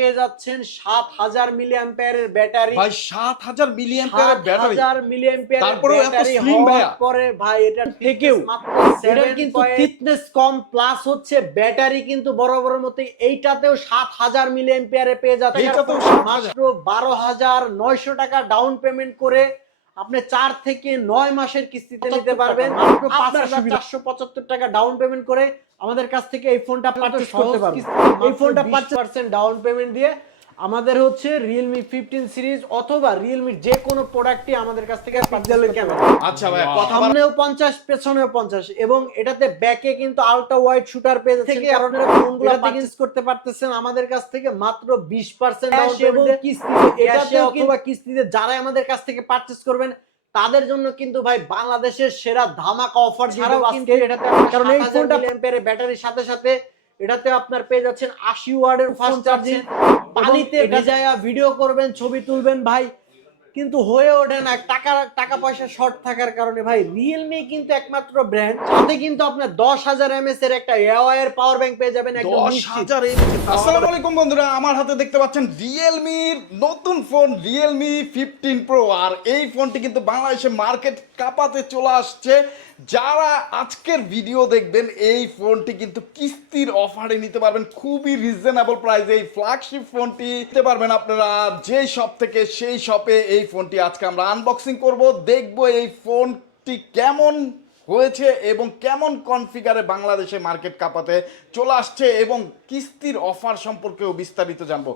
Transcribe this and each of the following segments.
পেয়ে যাচ্ছেন সাত হাজার মিলি অ্যাম্পিয়ারের ব্যাটারি। ভাই সাত হাজার মিলিয়ন ব্যাটারি। হাজার মিলি তারপরে এত ব্যাটারি ভাইয়া। পরে ভাই এটা থেকেও এটা কিন্তু ফিটনেস কম প্লাস হচ্ছে ব্যাটারি কিন্তু বড় বড় মতো এইটাতেও সাত হাজার মিলি অ্যাম্পিয়ারে পেয়ে যাচ্ছে এইটাতেও 7,000 মাত্র বারো হাজার নয়শো টাকা ডাউন পেমেন্ট করে আপনি চার থেকে নয় মাসের কিস্তিতে নিতে পারবেন। চারশো পঁচাত্তর টাকা ডাউন পেমেন্ট করে আমাদের কাছ থেকে এই ফোনটা পারচেস করতে পারবেন এই ফোনটা পাঁচ পার্সেন্ট ডাউন পেমেন্ট দিয়ে আমাদের হচ্ছে রিয়েলমি ফিফটিন সিরিজ অথবা রিয়েলমির যে কোনো প্রোডাক্টটি আমাদের কাছ থেকে পিক্সেলের ক্যামেরা আচ্ছা ভাই. কথা সামনেও পঞ্চাশ পেছনেও পঞ্চাশ এবং এটাতে ব্যাকে কিন্তু আলট্রা ওয়াইড শুটার পেয়ে যাচ্ছেন থেকে আপনারা ফোনগুলো পারচেজ করতে পারতেছেন আমাদের কাছ থেকে মাত্র বিশ পার্সেন্ট এবং কিস্তিতে এটাতে অথবা কিস্তিতে যারা আমাদের কাছ থেকে পারচেজ করবেন তাদের জন্য কিন্তু ভাই বাংলাদেশের সেরা ধামাকা অফার ছাড়াও কিন্তু এটাতে কারণ এই ফোনটা এম্পিয়ারের ব্যাটারির সাথে সাথে এটাতে আপনার পেয়ে যাচ্ছেন আশি ওয়ার্ডের ফাস্ট চার্জিং পানিতে ভেজায়া ভিডিও করবেন ছবি তুলবেন ভাই। কিন্তু হয়ে ওঠে না টাকা টাকা পয়সা শর্ট থাকার কারণে ভাই রিয়েলমি কিন্তু একমাত্র ব্র্যান্ড সাথে কিন্তু আপনার দশ হাজার এমএস এর একটা এর পাওয়ার ব্যাংক পেয়ে যাবেন একদম দশ হাজার আসসালামু আলাইকুম বন্ধুরা আমার হাতে দেখতে পাচ্ছেন রিয়েলমির নতুন ফোন রিয়েলমি ফিফটিন প্রো আর এই ফোনটি কিন্তু বাংলাদেশে মার্কেট কাপাতে চলে আসছে। যারা আজকের ভিডিও দেখবেন, এই ফোনটি কিন্তু কিস্তির অফারে নিতে পারবেন। খুবই রিজনেবল প্রাইসে এই ফ্ল্যাগশিপ ফোনটি নিতে পারবেন আপনারা। যেই শপ থেকে সেই শপে এই ফোনটি আজকে আমরা আনবক্সিং করব। দেখব এই ফোনটি কেমন হয়েছে এবং কেমন কনফিগারে বাংলাদেশে মার্কেট কাপাতে চলে আসছে এবং কিস্তির অফার সম্পর্কেও বিস্তারিত জানব।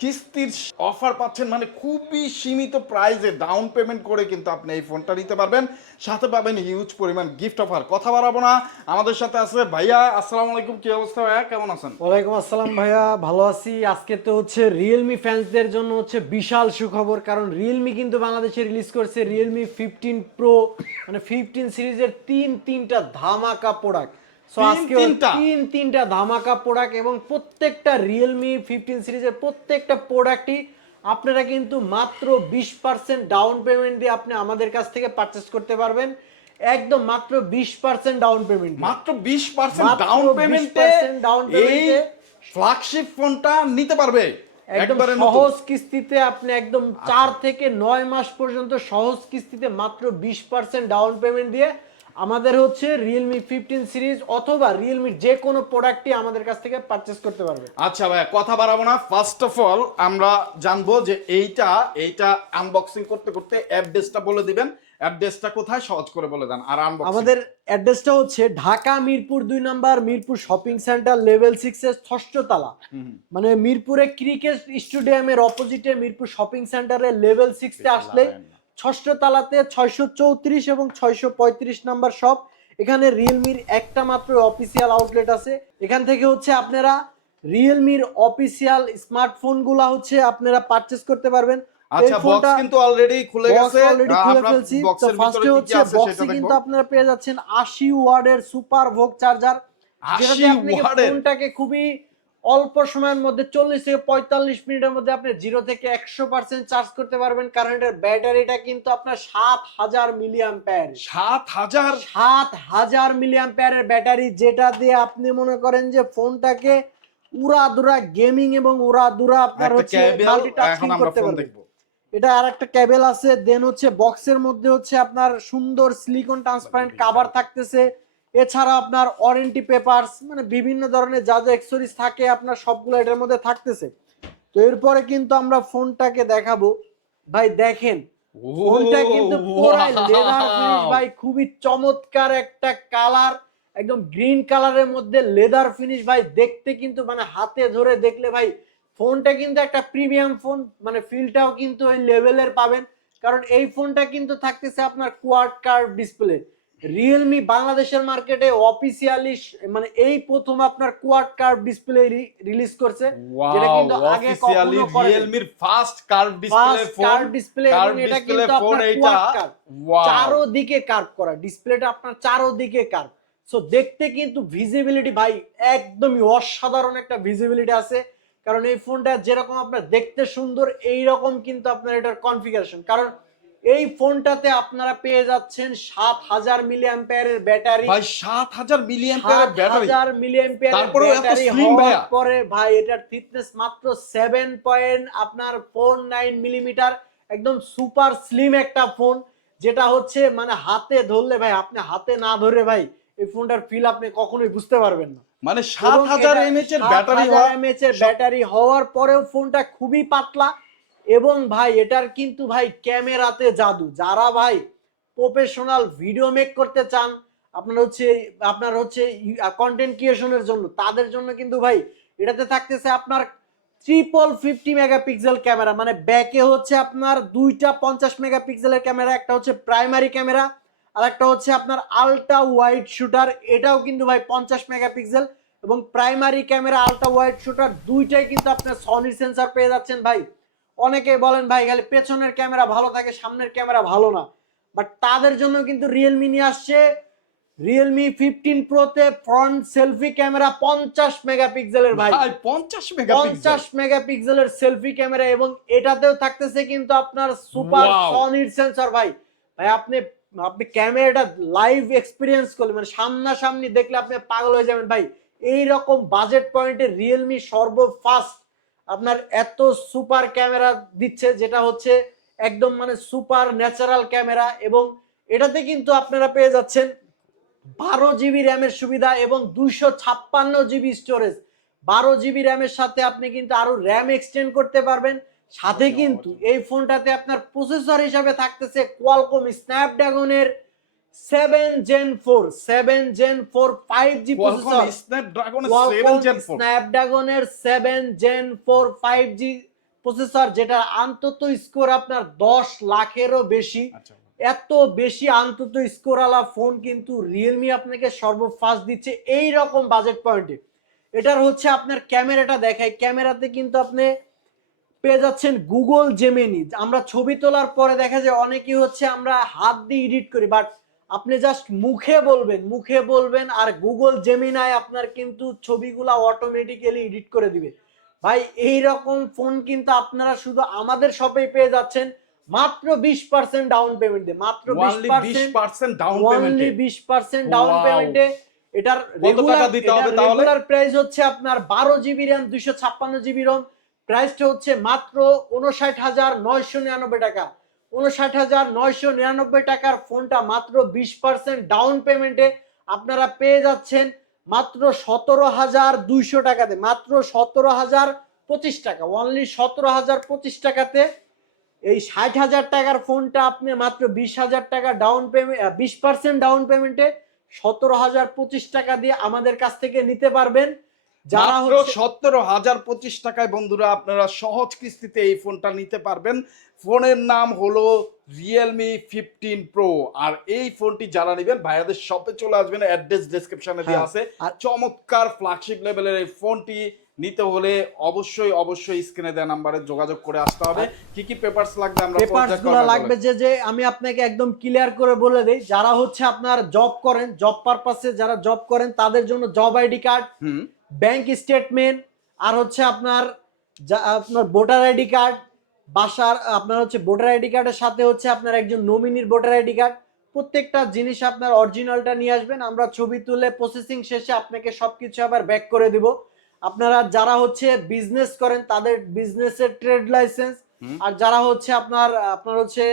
কিস্তির অফার পাচ্ছেন মানে খুবই সীমিত প্রাইসে ডাউন পেমেন্ট করে কিন্তু আপনি এই ফোনটা নিতে পারবেন। সাথে পাবেন হিউজ পরিমাণ গিফট অফার কথা বাড়াবো না। আমাদের সাথে আছে ভাইয়া, আসসালামু আলাইকুম। কি অবস্থা ভাইয়া? কেমন আছেন? ওয়ালাইকুম আসসালাম ভাইয়া, ভালো আছি। আজকে তো হচ্ছে রিয়েলমি ফ্যান্সদের জন্য হচ্ছে বিশাল সুখবর, কারণ রিয়েলমি কিন্তু বাংলাদেশে রিলিজ করছে রিয়েলমি ফিফটিন প্রো মানে ফিফটিন সিরিজের তিন তিনটা ধামাকা প্রোডাক্ট তিন আজকে তিনটা? তিন তিনটা ধামাকা প্রোডাক্ট এবং প্রত্যেকটা রিয়েলমি ফিফটিন সিরিজের প্রত্যেকটা প্রোডাক্টই আপনারা কিন্তু মাত্র বিশ পার্সেন্ট ডাউন পেমেন্ট দিয়ে আপনি আমাদের কাছ থেকে পারচেস করতে পারবেন। একদম মাত্র বিশ পার্সেন্ট ডাউন পেমেন্ট মাত্র বিশ পার্সেন্ট ডাউন 20% পেমেন্টে এই payment ফ্ল্যাগশিপ ফোনটা নিতে পারবে। একদম সহজ কিস্তিতে আপনি একদম চার থেকে নয় মাস পর্যন্ত সহজ কিস্তিতে মাত্র বিশ পার্সেন্ট ডাউন পেমেন্ট দিয়ে আমাদের হচ্ছে রিয়েলমি ফিফটিন সিরিজ অথবা রিয়েলমির যে কোনো প্রোডাক্টই আমাদের কাছ থেকে পারচেস করতে পারবে। আচ্ছা ভাইয়া কথা বাড়াবো না। ফার্স্ট অফ অল আমরা জানব যে এইটা এইটা আনবক্সিং করতে করতে অ্যাড্রেসটা বলে দিবেন। অ্যাড্রেসটা কোথায়? সহজ করে বলে দেন আর আনবক্সিং আমাদের অ্যাড্রেসটা হচ্ছে ঢাকা মিরপুর দুই number Mirpur shopping centre level six এর ষষ্ঠ তালা। মানে মিরপুরে ক্রিকেট স্টেডিয়ামের অপোজিটে মিরপুর শপিং সেন্টারের লেভেল সিক্সে আসলে ষষ্ঠ তালাতে ছয়শো চৌত্রিশ এবং ছয়শো পঁয়ত্রিশ নাম্বার শপ এখানে রিয়েলমির একটা মাত্র অফিসিয়াল আউটলেট আছে। এখান থেকে হচ্ছে আপনারা রিয়েলমির অফিসিয়াল স্মার্টফোনগুলা হচ্ছে আপনারা পারচেস করতে পারবেন। আচ্ছা বক্স কিন্তু অলরেডি খুলে গেছে। আমরা বক্সের ভিতরে কি কি আছে সেটা কিন্তু আপনারা পেয়ে যাচ্ছেন 80 ওয়ার্ডের সুপার ভোগ চার্জার 80 যেটাতে আপনি ফোনটাকে খুবই অল্প সময়ের মধ্যে চল্লিশ থেকে পঁয়তাল্লিশ মিনিটের মধ্যে আপনি জিরো থেকে একশো পার্সেন্ট চার্জ করতে পারবেন কারণ এটার ব্যাটারিটা কিন্তু আপনার সাত হাজার মিলিয়াম প্যার সাত হাজার? সাত হাজার মিলিয়াম প্যারের ব্যাটারি যেটা দিয়ে আপনি মনে করেন যে ফোনটাকে উড়াদুরা গেমিং এবং উড়াদুরা আপনার হচ্ছে মাল্টিটাস্কিং করতে পারবেন এটা আর একটা ক্যাবেল আছে দেন হচ্ছে বক্সের মধ্যে হচ্ছে আপনার সুন্দর সিলিকন ট্রান্সপারেন্ট কাভার থাকতেছে এছাড়া আপনার ওয়ারেন্টি পেপারস মানে বিভিন্ন ধরনের যা যা অ্যাক্সেসরিজ থাকে আপনার সবগুলো এটার মধ্যে থাকতেছে। তো এরপরে কিন্তু আমরা ফোনটাকে দেখাবো। ভাই দেখেন ফোনটা কিন্তু পুরাই লেদার ফিনিশ ভাই খুবই চমৎকার একটা কালার একদম গ্রিন কালারের মধ্যে লেদার ফিনিশ ভাই দেখতে কিন্তু মানে হাতে ধরে দেখলে ভাই ফোনটা কিন্তু একটা প্রিমিয়াম ফোন মানে ফিলটাও কিন্তু ওই লেভেলের পাবেন। কারণ এই ফোনটা কিন্তু থাকতেছে আপনার কোয়াড কার্ভ ডিসপ্লে রিয়েলমি বাংলাদেশের মার্কেটে অফিসিয়ালি মানে এই প্রথম আপনার কোয়াড কার্ভ ডিসপ্লে রিলিজ করছে। যেটা কিন্তু আগে কখনো করেনি। রিয়েলমির first curve display phone curve display এবং এটা কিন্তু আপনার কোয়াড কার্ভ চারোদিকে কার্ভ করা ডিসপ্লেটা আপনার চারোদিকে কার্ভ সো দেখতে কিন্তু ভিজিবিলিটি ভাই একদমই অসাধারণ একটা ভিজিবিলিটি আছে। কারণ এই ফোনটা যেরকম আপনার দেখতে সুন্দর এই রকম কিন্তু আপনার এটার কনফিগারেশন কারণ এই ফোনটাতে আপনারা পেয়ে যাচ্ছেন সাত হাজার মিলি অ্যাম্পিয়ারের ব্যাটারি। ভাই সাত হাজার মিলিয়ন সাত ব্যাটারি। হাজার মিলি অ্যাম্পিয়ারের ব্যাটারি হওয়ার পরে ভাই এটার থিকনেস মাত্র সেভেন পয়েন্ট আপনার ফোর নাইন মিলিমিটার একদম সুপার স্লিম একটা ফোন যেটা হচ্ছে মানে হাতে ধরলে ভাই আপনি হাতে না ধরে ভাই এই ফোনটার ফিল আপনি কখনোই বুঝতে পারবেন না। মানে সাত হাজার এমএচ এর ব্যাটারি এমএচ এর ব্যাটারি হওয়ার পরেও ফোনটা খুবই পাতলা এবং ভাই, এটার কিন্তু ভাই ক্যামেরাতে জাদু। যারা ভাই প্রফেশনাল ভিডিও মেক করতে চান, আপনার হচ্ছে আপনার হচ্ছে কন্টেন্ট ক্রিয়েশনের জন্য, তাদের জন্য কিন্তু ভাই এটাতে থাকতেছে আপনার ট্রিপল ফিফটি মেগাপিক্সেল ক্যামেরা মানে ব্যাকে হচ্ছে আপনার দুইটা পঞ্চাশ মেগাপিক্সেলের ক্যামেরা একটা হচ্ছে প্রাইমারি ক্যামেরা আর একটা হচ্ছে আপনার আলট্রা ওয়াইড শুটার এটাও কিন্তু ভাই পঞ্চাশ মেগাপিক্সেল এবং primary camera ultra wide shooter দুইটাই কিন্তু আপনার সনির সেন্সার পেয়ে যাচ্ছেন ভাই। অনেকে বলেন ভাই খালি পেছনের ক্যামেরা ভালো থাকে সামনের ক্যামেরা ভালো না। বাট তাদের জন্য কিন্তু রিয়েলমি নিয়ে আসছে রিয়েলমি ফিফটিন প্রোতে ফ্রন্ট সেলফি ক্যামেরা পঞ্চাশ মেগাপিক্সেলের ভাই। ভাই পঞ্চাশ পঞ্চাশ মেগাপিক্সেলের সেলফি ক্যামেরা এবং এটাতেও থাকতেছে কিন্তু আপনার সুপার. সনির সেন্সর ভাই। ভাই আপনি আপনি ক্যামেরাটা লাইভ এক্সপিরিয়েন্স করলেন মানে সামনাসামনি দেখলে আপনি পাগল হয়ে যাবেন ভাই। এই রকম বাজেট পয়েন্টে রিয়েলমি সর্বফাস্ট আপনার এত সুপার ক্যামেরা দিচ্ছে, যেটা হচ্ছে একদম মানে সুপার ন্যাচারাল ক্যামেরা এবং এটাতে কিন্তু আপনারা পেয়ে যাচ্ছেন বারো জিবি র্যামের সুবিধা এবং দুইশো ছাপ্পান্ন জিবি স্টোরেজ। বারো জিবি র্যামের সাথে আপনি কিন্তু আরও র্যাম এক্সটেন্ড করতে পারবেন। সাথে কিন্তু এই ফোনটাতে আপনার প্রসেসর হিসাবে থাকতেছে Qualcomm স্ন্যাপড্রাগনের seven gen four seven gen four five G processor স্ন্যাপড্রাগনের seven gen four five G processor যেটা অন্তত স্কোর আপনার দশ লাখেরও বেশি। আচ্ছা। এত বেশি অন্তত স্কোরওয়ালা ফোন কিন্তু রিয়েলমি আপনাকে সর্বফাস্ট দিচ্ছে এই রকম বাজেট পয়েন্টে এটার হচ্ছে আপনার ক্যামেরাটা দেখায়। ক্যামেরাতে কিন্তু আপনি পেয়ে যাচ্ছেন গুগল জেমিনি আমরা ছবি তোলার পরে দেখা যায় অনেকেই হচ্ছে আমরা হাত দিয়ে এডিট করি বাট আপনি জাস্ট মুখে বলবেন মুখে বলবেন আর গুগল জেমিনায় আপনার কিন্তু ছবিগুলা অটোমেটিক্যালি এডিট করে দিবে। ভাই এই রকম ফোন কিন্তু আপনারা শুধু আমাদের শপে পেয়ে যাচ্ছেন মাত্র বিশ পার্সেন্ট ডাউন পেমেন্টে মাত্র বিশ পার্সেন্ট পার্সেন্ট ডাউন অনলি পেমেন্টে বিশ পার্সেন্ট ডাউন Wow. পেমেন্টে এটার কত টাকা দিতে হবে তাহলে? রেগুলার প্রাইস হচ্ছে আপনার বারো জিবি র্যাম দুইশো ছাপ্পান্ন জিবি রম প্রাইসটা হচ্ছে মাত্র উনষাট হাজার নয়শো নিরানব্বই টাকা। উনষাট হাজার নয়শো নিরানব্বই টাকার ফোনটা মাত্র বিশ পার্সেন্ট ডাউন পেমেন্টে আপনারা পেয়ে যাচ্ছেন মাত্র সতেরো হাজার দুইশো টাকাতে, মাত্র সতেরো হাজার পঁচিশ টাকা অনলি সতেরো হাজার পঁচিশ টাকাতে। এই ষাট হাজার টাকার ফোনটা আপনি মাত্র বিশ হাজার টাকা ডাউন পেমেন্ট বিশ পার্সেন্ট ডাউন পেমেন্টে সতেরো হাজার পঁচিশ টাকা দিয়ে আমাদের কাছ থেকে নিতে পারবেন। যারা সতেরো হাজার পঁচিশ টাকায় বন্ধুরা আপনারা সহজ কিস্তিতে এই ফোনটা নিতে পারবেন। ফোনের নাম হলো রিয়েলমি ফিফটিন প্রো আর এই ফোনটি যারা নেবেন ভাইয়াদের শপে চলে আসবেন অ্যাড্রেস ডেসক্রিপশনে দেওয়া আছে। আর- চমৎকার ফ্ল্যাগশিপ লেভেলের এই ফোনটি নিতে হলে অবশ্যই অবশ্যই স্ক্রিনে দেওয়া নাম্বারে যোগাযোগ করে আসতে হবে। কি কি পেপারস লাগবে আমরা পেপারস পর্যায়ক্রমে গুলো বলে- লাগবে যে যে আমি আপনাকে একদম ক্লিয়ার করে বলে দেই যারা হচ্ছে আপনার জব করেন জব পারপাসে যারা জব করেন তাদের জন্য জব আইডি কার্ড হুম। ব্যাংক স্টেটমেন্ট আর হচ্ছে আপনার যা- আপনার ভোটার আইডি কার্ড বাসার আপনার হচ্ছে ভোটার আইডি কার্ডের সাথে হচ্ছে আপনার একজন নমিনির ভোটার আইডি কার্ড প্রত্যেকটা জিনিস আপনার অরিজিনালটা নিয়ে আসবেন আমরা ছবি তুলে প্রসেসিং শেষে আপনাকে সব কিছু আবার ব্যাক করে দিব। আপনারা যারা হচ্ছে বিজনেস করেন তাদের বিজনেসের ট্রেড লাইসেন্স আর যারা হচ্ছে আপনার আপনার হচ্ছে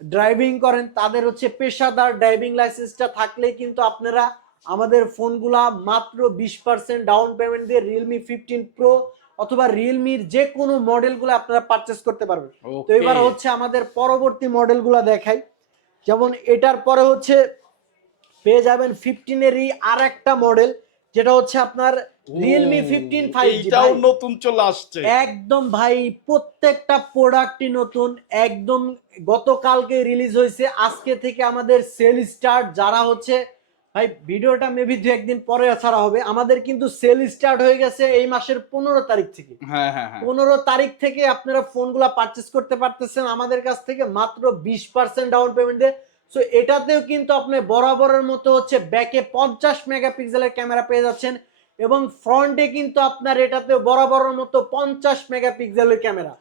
ড্রাইভিং করেন তাদের হচ্ছে পেশাদার ড্রাইভিং লাইসেন্সটা থাকলেই কিন্তু আপনারা আমাদের ফোনগুলা মাত্র বিশ পার্সেন্ট ডাউন পেমেন্ট দিয়ে রিয়েলমি ফিফটিন প্রো অথবা রিয়েলমির যে কোনো মডেলগুলো আপনারা পারচেস করতে পারবেন। তো এবার হচ্ছে আমাদের পরবর্তী মডেলগুলো দেখাই। যেমন এটার পরে হচ্ছে পেয়ে যাবেন ফিফটিনেরই আর একটা মডেল যেটা হচ্ছে আপনার রিয়েলমি ফিফটিন ফাইভ এইটাও নতুন চলে আসছে। একদম ভাই প্রত্যেকটা প্রোডাক্টই নতুন। একদম গতকালকে রিলিজ হয়েছে। আজকে থেকে আমাদের সেল স্টার্ট যারা হচ্ছে ভাই ভিডিওটা মেবি দু একদিন পরে ছাড়া হবে। আমাদের কিন্তু সেল স্টার্ট হয়ে গেছে এই মাসের পনেরো তারিখ থেকে। হ্যাঁ হ্যাঁ হ্যাঁ। পনেরো তারিখ থেকে আপনারা ফোনগুলা পারচেস করতে পারতেছেন আমাদের কাছ থেকে মাত্র বিশ পার্সেন্ট ডাউন পেমেন্ট দিয়ে। সো এটাতেও কিন্তু আপনি বরাবরের মতো হচ্ছে ব্যাকে পঞ্চাশ মেগাপিক্সেলের ক্যামেরা পেয়ে যাচ্ছেন এবং ফ্রন্টে কিন্তু আপনার এটাতে বরাবর মতো পঞ্চাশ মেগাপিক্সেলের ক্যামেরা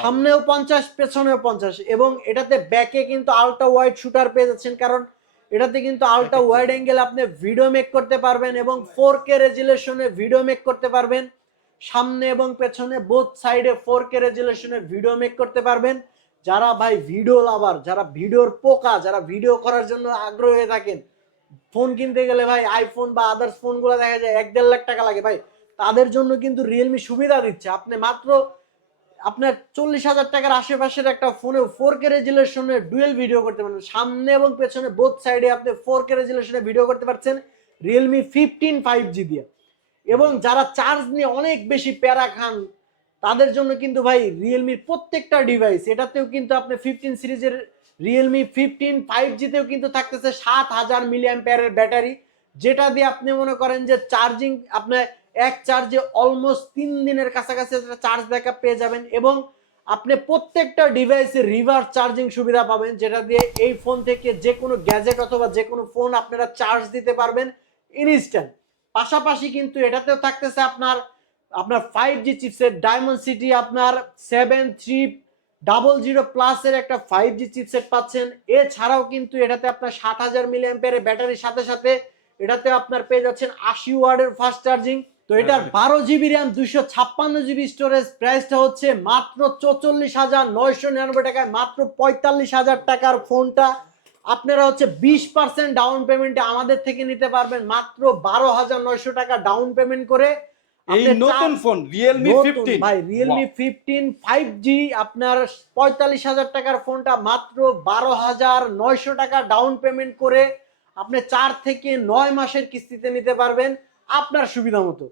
সামনেও পঞ্চাশ পেছনেও পঞ্চাশ এবং এটাতে ব্যাকে কিন্তু আলট্রা ওয়াইড শুটার পেয়ে যাচ্ছেন কারণ এটাতে কিন্তু আলট্রা ওয়াইড অ্যাঙ্গেল আপনি ভিডিও মেক করতে পারবেন এবং ফোর কে রেজুলেশনে ভিডিও মেক করতে পারবেন। সামনে এবং পেছনে বোথ সাইডে ফোর কে রেজুলেশনে ভিডিও মেক করতে পারবেন। যারা ভাই ভিডিও লাভার যারা ভিডিওর পোকা যারা ভিডিও করার জন্য আগ্রহী হয়ে থাকেন ফোন কিনতে গেলে ভাই আইফোন বা আদার্স ফোনগুলো দেখা যায় এক দেড় লাখ টাকা লাগে। ভাই তাদের জন্য কিন্তু রিয়েলমি সুবিধা দিচ্ছে। আপনি মাত্র আপনার চল্লিশ হাজার টাকার আশেপাশের একটা ফোনে ফোর কে রেজুলেশনে ডুয়েল ভিডিও করতে পারবেন। সামনে এবং পেছনে বোথ সাইডে আপনি ফোর কে রেজুলেশনে ভিডিও করতে পারছেন রিয়েলমি ফিফটিন ফাইভ জি দিয়ে। এবং যারা চার্জ নিয়ে অনেক বেশি প্যারা খান, তাদের জন্য কিন্তু ভাই রিয়েলমির প্রত্যেকটা ডিভাইস এটাতেও কিন্তু আপনি ফিফটিন সিরিজের রিয়েলমি ফিফটিন ফাইভ জিতেও কিন্তু থাকতেছে সাত হাজার মিলিয়াম প্যারের ব্যাটারি যেটা দিয়ে আপনি মনে করেন যে চার্জিং আপনার এক চার্জে অলমোস্ট তিন দিনের কাছাকাছি চার্জ ব্যাকআপ পেয়ে যাবেন এবং আপনি প্রত্যেকটা ডিভাইসে রিভার্স চার্জিং সুবিধা পাবেন, যেটা দিয়ে এই ফোন থেকে যে কোনো গ্যাজেট অথবা যে কোনো ফোন আপনারা চার্জ দিতে পারবেন ইনস্ট্যান্ট পাশাপাশি কিন্তু এটাতেও থাকতেছে আপনার আপনার five G chipset diamond city আপনার সেভেন থ্রি ডাবল জিরো প্লাসের একটা ফাইভ জি চিপসেট পাচ্ছেন। এছাড়াও কিন্তু এটাতে আপনার সাত হাজার মিলি ব্যাটারির সাথে সাথে এটাতে আপনার পেয়ে যাচ্ছেন আশি ওয়ার্ডের ফাস্ট চার্জিং তো এটার বারো জিবি র্যাম দুইশো ছাপ্পান্ন জিবি স্টোরেজ প্রাইসটা হচ্ছে মাত্র চৌচল্লিশ হাজার নয়শো নিরানব্বই টাকায় মাত্র পঁয়তাল্লিশ হাজার টাকার ফোনটা। আপনারা হচ্ছে বিশ পার্সেন্ট ডাউন পেমেন্টে আমাদের থেকে নিতে পারবেন মাত্র বারো হাজার নয়শো টাকা ডাউন পেমেন্ট করে। এই নতুন ফোন রিয়েলমি ফিফটিন ভাই রিয়েলমি ফিফটিন ফাইভ জি আপনার পঁয়তাল্লিশ হাজার টাকার ফোনটা মাত্র বারো হাজার নয়শো টাকা ডাউন পেমেন্ট করে আপনি চার থেকে নয় মাসের কিস্তিতে নিতে পারবেন। আপনার সুবিধা মতো।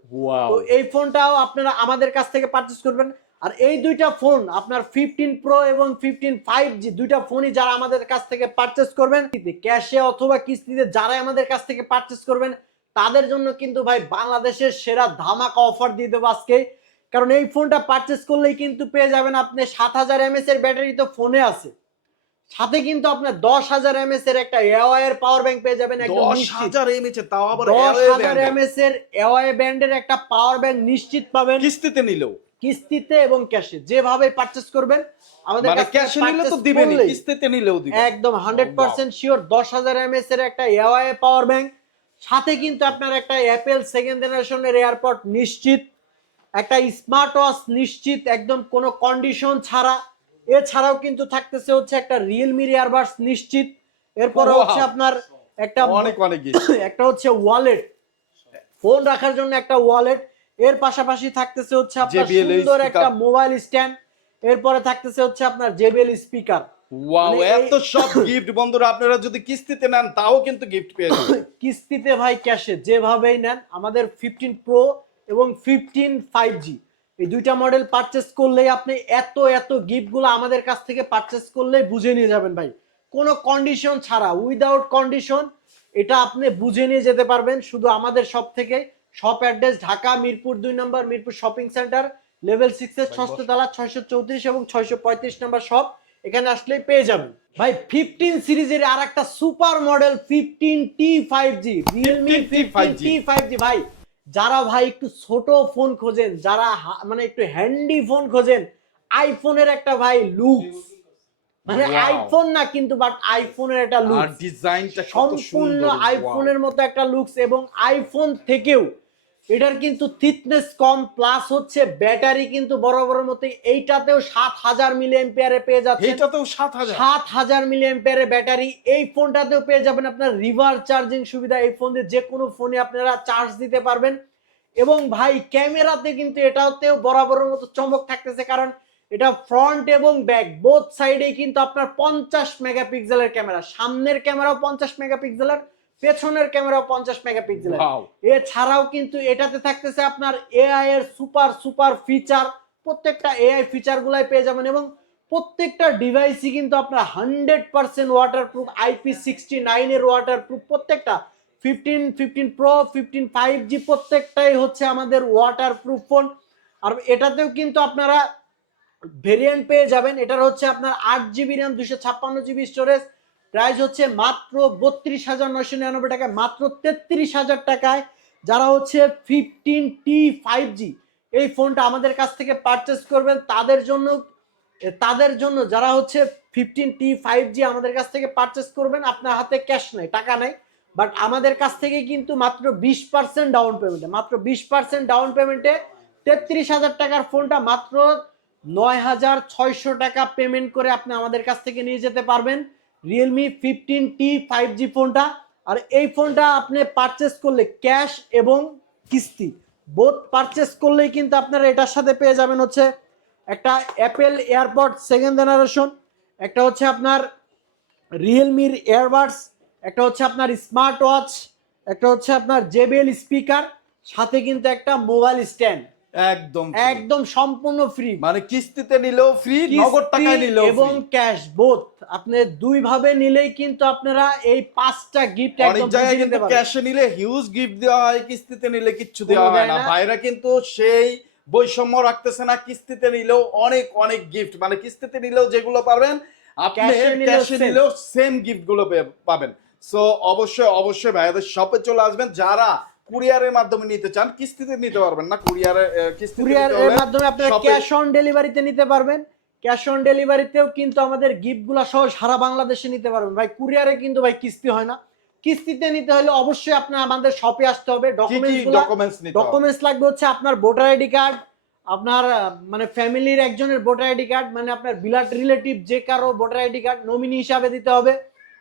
তো এই ফোনটাও আপনারা আমাদের কাছ থেকে পারচেস করবেন। আর এই দুইটা ফোন আপনার ফিফটিন প্রো এবং ফিফটিন ফাইভ জি দুইটা ফোনই যারা আমাদের কাছ থেকে পারচেস করবেন ক্যাশে অথবা কিস্তিতে যারাই আমাদের কাছ থেকে পারচেস করবেন তাদের জন্য কিন্তু ভাই বাংলাদেশের সেরা ধামাকা অফার দিয়ে দেবো আজকে। কারণ এই ফোনটা পারচেস করলেই কিন্তু পেয়ে যাবেন আপনি সাত হাজার এমএস এর ব্যাটারি তো ফোনে আছে। সাথে কিন্তু আপনার দশ হাজার এমএস এর একটা এর পাওয়ার ব্যাংক পেয়ে যাবেন একদম দশ। হাজার এমএচ তাও আবার দশ হাজার। এমএস এর। এওয়াই ব্যান্ডের একটা পাওয়ার ব্যাংক নিশ্চিত পাবেন। কিস্তিতে নিলেও। কিস্তিতে এবং ক্যাশে যেভাবে পারচেস করবেন আমাদের মানে ক্যাশে নিলে তো দিবেনই কিস্তিতে নিলেও দিবেন। একদম হান্ড্রেড পার্সেন্ট শিওর দশ হাজার এমএস এর একটা এওয়াই পাওয়ার ব্যাংক সাথে কিন্তু আপনার একটা অ্যাপেল সেকেন্ড জেনারেশনের এয়ারপড নিশ্চিত। একটা স্মার্ট ওয়াচ নিশ্চিত একদম কোনো কন্ডিশন ছাড়া। এছাড়াও কিন্তু থাকতেছে হচ্ছে একটা রিয়েলমির ইয়ারবাডস নিশ্চিত। এরপরে হচ্ছে আপনার একটা অনেক অনেক একটা হচ্ছে ওয়ালেট ফোন রাখার জন্য একটা ওয়ালেট এর পাশাপাশি থাকতেছে হচ্ছে আপনার সুন্দর একটা মোবাইল স্ট্যান্ড এরপরে থাকতেছে হচ্ছে আপনার জেবিএল স্পিকার ওয়াও এত সব গিফট বন্ধুরা আপনারা যদি কিস্তিতে নেন তাও কিন্তু গিফট পেয়ে যাবেন। কিস্তিতে ভাই ক্যাশে যেভাবেই নেন আমাদের ফিফটিন প্রো এবং ফিফটিন ফাইভ জি এই দুইটা মডেল পারচেস করলেই আপনি এত এত গিফটগুলো আমাদের কাছ থেকে পারচেস করলেই বুঝে নিয়ে যাবেন ভাই। কোনো কন্ডিশন ছাড়া উইদাউট কন্ডিশন এটা আপনি বুঝে নিয়ে যেতে পারবেন। শুধু আমাদের সব থেকে শপ অ্যাড্রেস ঢাকা মিরপুর দুই number Mirpur shopping centre level six এর ষষ্ঠ তলা ছয়শো চৌত্রিশ এবং ছয়শো পঁয়ত্রিশ নম্বর শপ এখানে আসলেই পেয়ে যাবেন। ভাই ফিফটিন সিরিজের আর একটা super model fifteen T five G Realme fifteen T five G ভাই। যারা ভাই একটু ছোট ফোন খোঁজেন যারা মানে একটু হ্যান্ডি ফোন খোঁজেন আইফোনের একটা ভাই লুক মানে আইফোন না কিন্তু বাট আইফোনের একটা লুক ডিজাইনটা সম্পূর্ণ আইফোনের মতো একটা লুকস এবং আইফোন থেকেও এটার কিন্তু থিকনেস কম প্লাস হচ্ছে ব্যাটারি কিন্তু বড় বড় মতো এইটাতেও সাত হাজার মিলি এম্পিয়ারে পেয়ে যাচ্ছে এইটাতেও সাত হাজার? সাত হাজার মিলি এম্পিয়ারের ব্যাটারি এই ফোনটাতেও পেয়ে যাবেন আপনার রিভার চার্জিং সুবিধা। এই ফোন দিয়ে যে কোনো ফোনে আপনারা চার্জ দিতে পারবেন। এবং ভাই ক্যামেরাতে কিন্তু এটাতেও বরাবরের মতো চমক থাকতেছে কারণ এটা ফ্রন্ট এবং ব্যাক বোথ সাইডে কিন্তু আপনার পঞ্চাশ মেগাপিক্সেলের ক্যামেরা সামনের ক্যামেরাও পঞ্চাশ মেগাপিক্সেলের পেছনের ক্যামেরাও পঞ্চাশ মেগাপিক্সেলের। ওয়াও এছাড়াও কিন্তু এটাতে থাকতেছে আপনার এআই এর সুপার সুপার ফিচার প্রত্যেকটা এআই ফিচার গুলাই পেয়ে যাবেন এবং প্রত্যেকটা ডিভাইসই কিন্তু আপনার hundred percent waterproof IP sixty নাইনের ওয়াটার প্রুফ প্রত্যেকটা fifteen fifteen Pro fifteen five G প্রত্যেকটাই হচ্ছে আমাদের ওয়াটার প্রুফ ফোন আর এটাতেও কিন্তু আপনারা ভেরিয়েন্ট পেয়ে যাবেন। এটার হচ্ছে আপনার আট জিবি র্যাম দুশো ছাপ্পান্ন জিবি স্টোরেজ প্রাইস হচ্ছে মাত্র বত্রিশ হাজার নয়শো নিরানব্বই টাকায়, মাত্র তেত্রিশ হাজার টাকায়। যারা হচ্ছে ফিফটিন টি ফাইভ জি, এই ফোনটা আমাদের কাছ থেকে পারচেস করবেন। তাদের জন্য তাদের জন্য যারা হচ্ছে ফিফটিন টি ফাইভ জি আমাদের কাছ থেকে পারচেস করবেন, আপনার হাতে ক্যাশ নেই, টাকা নেই। বাট আমাদের কাছ থেকে কিন্তু মাত্র বিশ পার্সেন্ট ডাউন পেমেন্টে মাত্র বিশ পার্সেন্ট ডাউন পেমেন্টে তেত্রিশ হাজার টাকার ফোনটা মাত্র নয় হাজার ছয়শো টাকা পেমেন্ট করে আপনি আমাদের কাছ থেকে নিয়ে যেতে পারবেন। Realme fifteen T five G ফোনটা আর এই ফোনটা আপনি পারচেস করলে ক্যাশ এবং কিস্তি। বোথ পারচেস করলেই কিন্তু আপনারা এটার সাথে পেয়ে যাবেন হচ্ছে একটা অ্যাপেল এয়ারপড সেকেন্ড জেনারেশন একটা হচ্ছে আপনার রিয়েলমির এয়ারবাডস একটা হচ্ছে আপনার স্মার্ট ওয়াচ একটা হচ্ছে আপনার জেবিএল স্পিকার সাথে কিন্তু একটা মোবাইল স্ট্যান্ড একদম একদম সম্পূর্ণ ফ্রি মানে কিস্তিতে নিলেও ফ্রি নগদ টাকায় নিলেও এবং ক্যাশ বোথ আপনি দুই ভাবে নিলেই কিন্তু আপনারা এই পাঁচটা গিফট একদম জায়গায় কিন্তু ক্যাশে নিলে হিউজ গিফট দেওয়া হয় কিস্তিতে নিলে কিচ্ছু দেওয়া হয় না। ভাইরা কিন্তু সেই বৈষম্য রাখতেছে না কিস্তিতে নিলেও অনেক অনেক গিফট মানে কিস্তিতে নিলেও যেগুলো পারবেন আপনি ক্যাশে নিলেও সেম গিফটগুলো পাবেন। সো অবশ্যই অবশ্যই ভাইয়াদের শপে চলে আসবেন। যারা কুরিয়ারের মাধ্যমে নিতে চান কিস্তিতে নিতে পারবেন না কুরিয়ারে কিস্তিতে কুরিয়ার নিতে এর হলে মাধ্যমে আপনারা ক্যাশ অন ডেলিভারিতে নিতে পারবেন। ক্যাশ অন ডেলিভারিতেও কিন্তু আমাদের গিফটগুলো সহ সারা বাংলাদেশে নিতে পারবেন। ভাই কুরিয়ারে কিন্তু ভাই কিস্তি হয় না। কিস্তিতে নিতে হলে অবশ্যই আপনার আমাদের শপে আসতে হবে। ডকুমেন্টস নিতে হবে? ডকুমেন্টস লাগবে হচ্ছে আপনার ভোটার আইডি কার্ড আপনার মানে ফ্যামিলির একজনের ভোটার আইডি কার্ড মানে আপনার বিলাট রিলেটিভ যে কারও ভোটার আইডি কার্ড নমিনি হিসাবে দিতে হবে।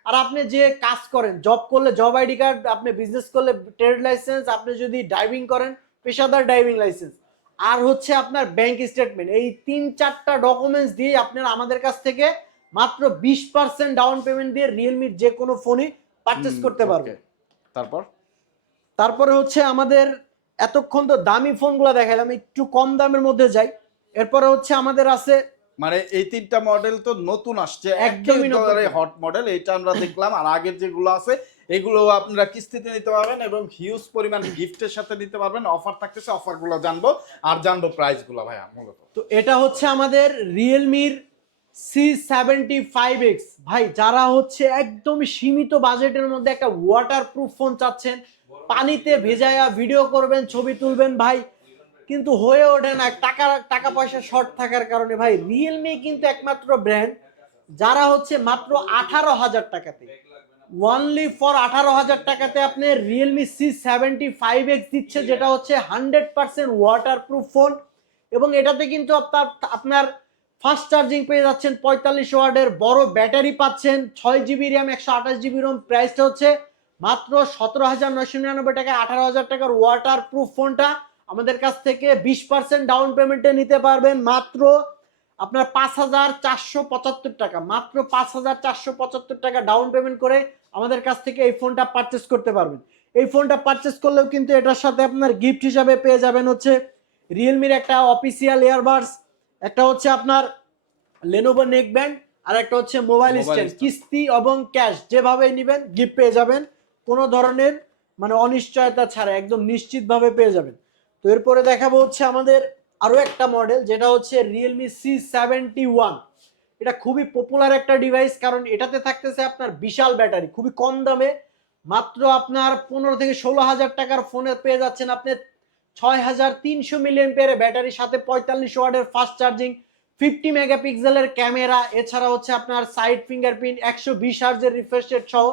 আর আপনি যে কাজ করেন জব করলে জব আইডি কার্ড আপনি বিজনেস করলে ট্রেড লাইসেন্স আপনি যদি ড্রাইভিং করেন পেশাদার ড্রাইভিং লাইসেন্স আর হচ্ছে আপনার ব্যাংক স্টেটমেন্ট এই তিন চারটা ডকুমেন্টস দিয়ে আপনারা আমাদের কাছ থেকে মাত্র বিশ পার্সেন্ট ডাউন পেমেন্ট দিয়ে রিয়েলমির যে কোনো ফোনই পারচেস করতে পারবে তারপর? তারপরে হচ্ছে আমাদের এতক্ষণ তো দামি ফোনগুলো দেখালাম একটু কম দামের মধ্যে যাই। এরপরে হচ্ছে আমাদের আছে মানে এই তিনটা মডেল তো নতুন আসছে একদমই। হট মডেল এটা আমরা দেখলাম। আর আগের যেগুলো আছে এগুলো আপনারা কিস্তিতে নিতে পারবেন এবং হিউজ পরিমাণ গিফটের সাথে নিতে পারবেন। অফার থাকতেছে অফারগুলো জানব। আর জানব প্রাইসগুলো ভাইয়া মূলত। তো এটা হচ্ছে আমাদের রিয়েলমির সি সেভেন্টি ফাইভ এক্স ভাই যারা হচ্ছে একদম সীমিত বাজেটের মধ্যে একটা ওয়াটার প্রুফ ফোন চাচ্ছেন পানিতে ভেজায়া ভিডিও করবেন ছবি তুলবেন ভাই কিন্তু হয়ে ওঠে না। টাকা টাকা পয়সা শর্ট থাকার কারণে ভাই রিয়েলমি কিন্তু একমাত্র ব্র্যান্ড যারা হচ্ছে মাত্র আঠারো হাজার টাকাতে। ওয়ানলি ফর আঠারো হাজার টাকাতে আপনি Realme C seventy five X দিচ্ছে, যেটা হচ্ছে hundred percent waterproof phone এবং এটাতে কিন্তু আপনার আপনার ফাস্ট চার্জিং পেয়ে যাচ্ছেন পঁয়তাল্লিশ ওয়ার্ডের বড় ব্যাটারি পাচ্ছেন। ছয় জিবি র্যাম একশো আঠাশ জিবি রোম প্রাইসটা হচ্ছে মাত্র সতেরো হাজার নয়শো নিরানব্বই টাকা আঠারো হাজার টাকার ওয়াটার প্রুফ ফোনটা আমাদের কাছ থেকে বিশ পার্সেন্ট ডাউন পেমেন্টে নিতে পারবেন মাত্র আপনার পাঁচ হাজার চারশো পঁচাত্তর টাকা। মাত্র পাঁচ হাজার চারশো পঁচাত্তর টাকা ডাউন পেমেন্ট করে আমাদের কাছ থেকে এই ফোনটা পারচেস করতে পারবেন। এই ফোনটা পারচেস করলেও কিন্তু এটার সাথে আপনার গিফট হিসাবে পেয়ে যাবেন হচ্ছে রিয়েলমির একটা অফিসিয়াল ইয়ারবাডস একটা হচ্ছে আপনার লেনোভো নেক ব্যান্ড আর একটা হচ্ছে মোবাইল স্ট্যান্ড কিস্তি এবং ক্যাশ যেভাবেই নেবেন গিফট পেয়ে যাবেন কোনো ধরনের মানে অনিশ্চয়তা ছাড়া একদম নিশ্চিতভাবে পেয়ে যাবেন। তো এরপরে দেখাবো হচ্ছে আমাদের আরও একটা মডেল যেটা হচ্ছে রিয়েলমি সি সেভেন্টি ওয়ান এটা খুবই পপুলার একটা ডিভাইস কারণ এটাতে থাকতেছে আপনার বিশাল ব্যাটারি, খুবই কম দামে। মাত্র আপনার পনেরো থেকে ষোলো হাজার টাকার ফোনে পেয়ে যাচ্ছেন আপনি ছয় হাজার তিনশো মিলিয়ন পেয়ারে ব্যাটারির সাথে পঁয়তাল্লিশ ওয়ার্ডের ফাস্ট চার্জিং ফিফটি মেগাপিক্সেলের ক্যামেরা এছাড়া হচ্ছে আপনার সাইড ফিঙ্গারপ্রিন্ট একশো বিশ হার্জের রিফ্রেশ সহ।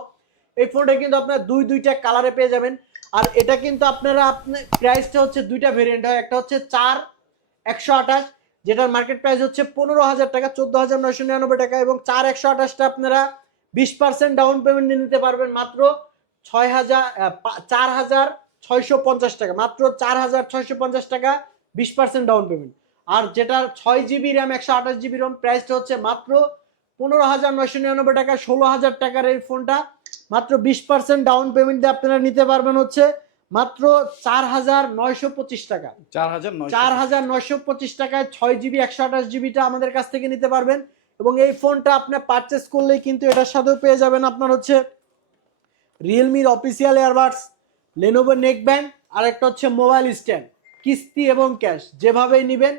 এই ফোনটা কিন্তু আপনার দুই দুইটা কালারে পেয়ে যাবেন। আর এটা কিন্তু আপনারা আপনি প্রাইসটা হচ্ছে দুইটা ভেরিয়েন্ট হয়। একটা হচ্ছে চার একশো আঠাশ, যেটার মার্কেট প্রাইস হচ্ছে পনেরো হাজার টাকা, চোদ্দ হাজার নয়শো নিরানব্বই টাকা এবং চার একশো আঠাশটা আপনারা বিশ পার্সেন্ট ডাউন পেমেন্ট নিয়ে নিতে পারবেন মাত্র ছয় হাজার চার হাজার ছয়শো পঞ্চাশ টাকা, মাত্র চার হাজার ছয়শো পঞ্চাশ টাকা বিশ পার্সেন্ট ডাউন পেমেন্ট আর যেটার ছয় জিবি র্যাম একশো আঠাশ জিবি রোম প্রাইসটা হচ্ছে মাত্র পনেরো হাজার নয়শো নিরানব্বই টাকা ষোলো হাজার টাকার এই ফোনটা। মাত্র বিশ পার্সেন্ট ডাউন পেমেন্ট দিয়ে আপনারা নিতে পারবেন হচ্ছে মাত্র চার হাজার নয়শো পঁচিশ টাকা। চার হাজার নয়শো পঁচিশ। টাকায় ছয় জিবি একশো আঠাশ জিবিটা আমাদের কাছ থেকে নিতে পারবেন। এবং এই ফোনটা আপনি পারচেস করলেই কিন্তু এটার সাথেও পেয়ে যাবেন আপনার হচ্ছে রিয়েলমির official airbuds Lenovo neck band আর একটা হচ্ছে মোবাইল স্ট্যান্ড কিস্তি এবং ক্যাশ যেভাবেই নেবেন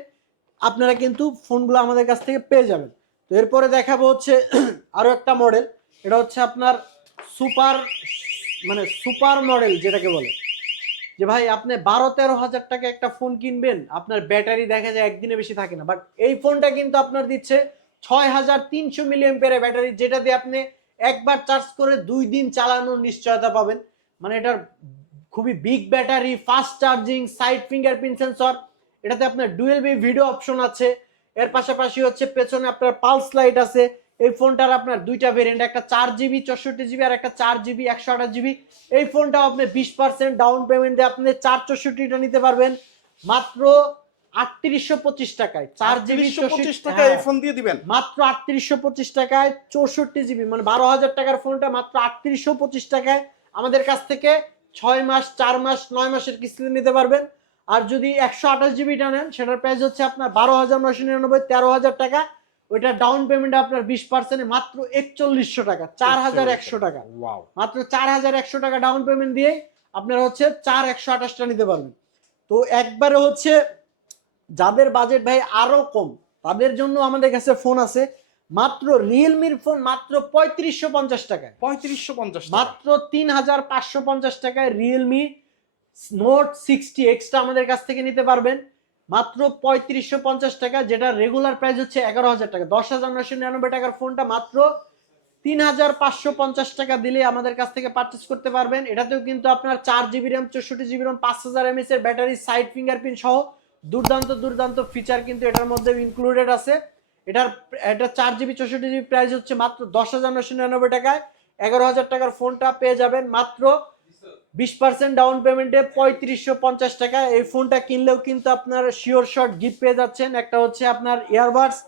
আপনারা কিন্তু ফোনগুলো আমাদের কাছ থেকে পেয়ে যাবেন। তো এরপরে দেখাবো হচ্ছে আরও একটা মডেল এটা হচ্ছে আপনার সুপার মানে সুপার মডেল যেটাকে বলে। যে ভাই, আপনি বারো তেরো হাজার টাকা একটা ফোন কিনবেন, আপনার ব্যাটারি দেখা যায় একদিনে বেশি থাকে না। বাট এই ফোনটা কিন্তু আপনার দিচ্ছে ছয় হাজার তিনশো মিলিয়ন পেরে ব্যাটারি যেটা দিয়ে আপনি একবার চার্জ করে দুই দিন চালানোর নিশ্চয়তা পাবেন। মানে এটার খুবই big battery fast charging side fingerprint sensor এটাতে আপনার ডুয়েল বি ভিডিও অপশন আছে। এর পাশাপাশি হচ্ছে পেছনে আপনার পালস লাইট আছে। এই ফোনটার আপনার দুইটা ভেরিয়েন্ট একটা চার জিবি চৌষট্টি জিবি আর একটা চার জিবি একশো আঠাশ জিবি এই ফোনটাও আপনি বিশ পার্সেন্ট ডাউন পেমেন্ট দিয়ে আপনি চার চৌষট্টিটা নিতে পারবেন। মাত্র আটত্রিশশো পঁচিশ টাকায়। চার জিবি হ্যাঁ। চারজিবি পঁচিশ টাকা এই ফোন দিয়ে দিবেন? মাত্র আটত্রিশশো পঁচিশ টাকায় চৌষট্টি জিবি মানে বারো হাজার টাকার ফোনটা মাত্র আটত্রিশশো পঁচিশ টাকায় আমাদের কাছ থেকে ছয় মাস চার মাস নয় মাসের কিস্তিতে নিতে পারবেন। আর যদি একশো আঠাশ জিবিটা নেন সেটার প্রাইস হচ্ছে আপনার বারো হাজার নয়শো নিরানব্বই তেরো হাজার টাকা। ওইটা ডাউন পেমেন্ট আপনার বিশ পার্সেন্টে মাত্র একচল্লিশশো টাকা চার হাজার একশো টাকা। মাত্র চার হাজার একশো টাকা ডাউন পেমেন্ট দিয়ে আপনারা হচ্ছে চার একশো আঠাশটা নিতে পারবেন। তো একবারে হচ্ছে যাদের বাজেট ভাই আরও কম তাদের জন্য আমাদের কাছে ফোন আছে মাত্র রিয়েলমির ফোন মাত্র পঁয়ত্রিশশো পঞ্চাশ টাকায়। পঁয়ত্রিশশো পঞ্চাশ মাত্র তিন হাজার পাঁচশো পঞ্চাশ টাকায় রিয়েলমি নোট সিক্সটি এক্সটা আমাদের কাছ থেকে নিতে পারবেন। মাত্র পঁয়ত্রিশশো পঞ্চাশ টাকা, যেটা রেগুলার প্রাইস হচ্ছে এগারো হাজার টাকা। দশ হাজার নশো নিরানব্বই টাকার ফোনটা মাত্র তিন হাজার পাঁচশো পঞ্চাশ টাকা দিলে আমাদের কাছ থেকে পারচেস করতে পারবেন। এটাতেও কিন্তু আপনার চার জিবি র্যাম চৌষট্টি জিবি র্যাম পাঁচ হাজার এমএস এর ব্যাটারি সাইড ফিঙ্গারপ্রিন্ট সহ দুর্দান্ত দুর্দান্ত ফিচার কিন্তু এটার মধ্যে ইনক্লুডেড আছে। এটার, এটা চার জিবি চৌষট্টি জিবি প্রাইস হচ্ছে মাত্র দশ হাজার নশো নিরানব্বই টাকায়। এগারো হাজার টাকার ফোনটা পেয়ে যাবেন মাত্র বিশ পার্সেন্ট ডাউন পেমেন্টে পঁয়ত্রিশশো পঞ্চাশ টাকা। এই ফোনটা কিনলেও কিন্তু আপনার শিওর শর্ট গিফট পেয়ে যাচ্ছেন। একটা হচ্ছে আপনার ইয়ারবাডস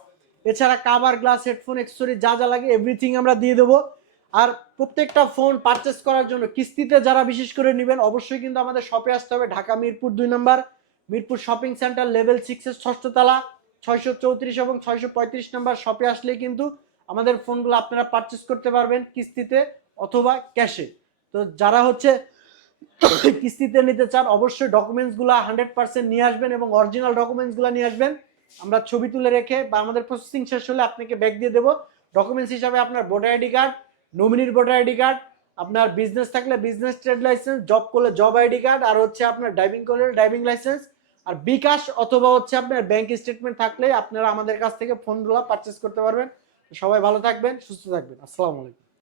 এছাড়া কাভার গ্লাস হেডফোন এক্সেসরি যা যা লাগে এভরিথিং আমরা দিয়ে দেবো। আর প্রত্যেকটা ফোন পারচেস করার জন্য কিস্তিতে যারা বিশেষ করে নেবেন, অবশ্যই কিন্তু আমাদের শপে আসতে হবে। ঢাকা মিরপুর দুই number, Mirpur shopping centre level সিক্সের ষষ্ঠতলা ছয়শো চৌত্রিশ এবং ছয়শো পঁয়ত্রিশ নম্বর শপে আসলে কিন্তু আমাদের ফোনগুলো আপনারা পারচেস করতে পারবেন কিস্তিতে অথবা ক্যাশে তো যারা হচ্ছে কিস্তিতে নিতে চান, অবশ্যই ডকুমেন্টসগুলো হান্ড্রেড পার্সেন্ট নিয়ে আসবেন এবং অরিজিনাল ডকুমেন্টসগুলো নিয়ে আসবেন। আমরা ছবি তুলে রেখে বা আমাদের প্রসেসিং শেষ হলে আপনাকে ব্যাগ দিয়ে দেবো। ডকুমেন্টস হিসাবে আপনার ভোটার আইডি কার্ড নমিনির ভোটার আইডি কার্ড আপনার বিজনেস থাকলে বিজনেস ট্রেড লাইসেন্স জব করলে জব আইডি কার্ড আর হচ্ছে আপনার ড্রাইভিং করলে ড্রাইভিং লাইসেন্স আর বিকাশ অথবা হচ্ছে আপনার ব্যাংক স্টেটমেন্ট থাকলে আপনারা আমাদের কাছ থেকে ফোনগুলো পারচেস করতে পারবেন। সবাই ভালো থাকবেন, সুস্থ থাকবেন। আসসালামু আলাইকুম।